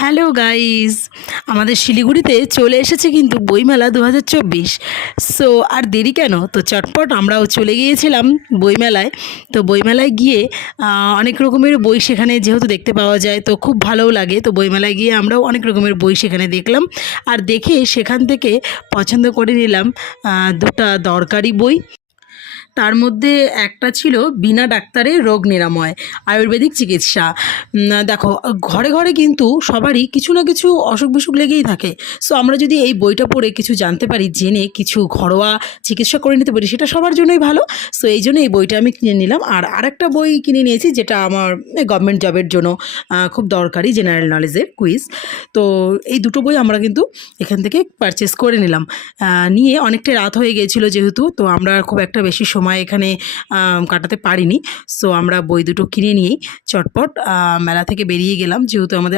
Hello guys, আমাদের শিলিগুড়িতে চলে এসেছে কিন্তু বইমেলা 2024। সো আর দেরি কেন, তো চটপট আমরাও চলে গিয়েছিলাম বইমেলায়। তো বইমেলায় গিয়ে অনেক রকমের বই সেখানে যেহেতু দেখতে পাওয়া যায়, তো খুব ভালোও লাগে। তো বইমেলায় গিয়ে আমরাও অনেক রকমের বই সেখানে দেখলাম, আর দেখে সেখান থেকে পছন্দ করে নিলাম দুটো দরকারি বই। তার মধ্যে একটা ছিল বিনা ডাক্তারে রোগ নিরাময়, আয়ুর্বেদিক চিকিৎসা। দেখো, ঘরে ঘরে কিন্তু সবারই কিছু না কিছু অসুখ বিসুখ লেগেই থাকে। সো আমরা যদি এই বইটা পড়ে কিছু জানতে পারি, জেনে কিছু ঘরোয়া চিকিৎসা করে নিতে পারি, সেটা সবার জন্যই ভালো। সো এই জন্য এই বইটা আমি কিনে নিলাম। আর আরেকটা বই কিনে নিয়েছি যেটা আমার গভর্নমেন্ট জবের জন্য খুব দরকারি, জেনারেল নলেজের কুইজ। তো এই দুটো বই আমরা কিন্তু এখান থেকে পারচেস করে নিলাম। নিয়ে অনেকটা রাত হয়ে গিয়েছিলো যেহেতু, তো আমরা খুব একটা বেশি সময় এখানে কাটাতে পারিনি। সো আমরা বই দুটো কিনে নিয়েই চটপট মেলা থেকে বেরিয়ে গেলাম, যেহেতু আমাদের